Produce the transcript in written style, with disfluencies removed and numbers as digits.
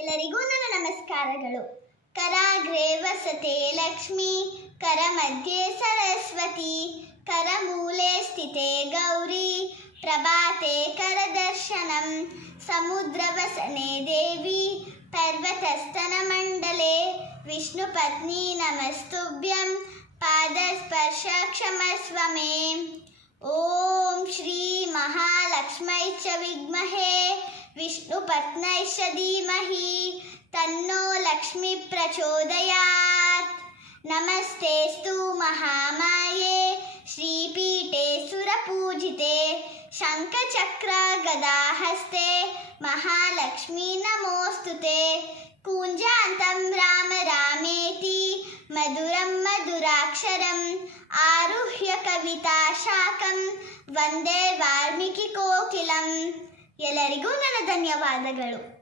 ಎಲ್ಲರಿಗೂ ನನ್ನ ನಮಸ್ಕಾರಗಳು. ಕರಾಗ್ರೆ ವಸತೆ ಲಕ್ಷ್ಮಿ, ಕರಮಧ್ಯೆ ಸರಸ್ವತಿ, ಕರಮೂಲೆ ಸ್ಥಿತೆ ಗೌರಿ, ಪ್ರಭಾತೆ ಕರದರ್ಶನಂ, ಸಮುದ್ರವಸನೆ ದೇವಿ, ಪರ್ವತಸ್ತನಮಂಡಲೆ, ವಿಷ್ಣುಪತ್ನಿ ನಮಸ್ತುಭ್ಯಂ, ಪಾದಸ್ಪರ್ಶ ಕ್ಷಮಸ್ವ ಮೇ. ಓಂ ಶ್ರೀ ಮಹಾಲಕ್ಷ್ಮೈ ಚ ವಿದ್ಮಹೇ ವಿಷ್ಣುಪತ್ನೈಶ್ಚ ಧೀಮಹಿ ತನ್ನೋ ಲಕ್ಷ್ಮೀ ಪ್ರಚೋದಯಾತ್. ನಮಸ್ತೇಸ್ತು ಮಹಾಮಾಯೇ ಶ್ರೀಪೀಠೆ ಸುರಪೂಜಿತೆ, ಶಂಖಚಕ್ರ ಗದಾಹಸ್ತೆ ಮಹಾಲಕ್ಷ್ಮೀ ನಮೋಸ್ತುತೆ. ಕೂಂಜಾಂತಂ ರಾಮ ರಾಮೇತಿ ಮಧುರಂ ಮಧುರಾಕ್ಷರಂ, ಆರುಹ್ಯ ಕವಿತಾ ಶಾಖಂ ವಂದೇ ವಾಲ್ಮೀಕಿ ಕೋಕಿಲಂ. ಎಲ್ಲರಿಗೂ ನನ್ನ ಧನ್ಯವಾದಗಳು.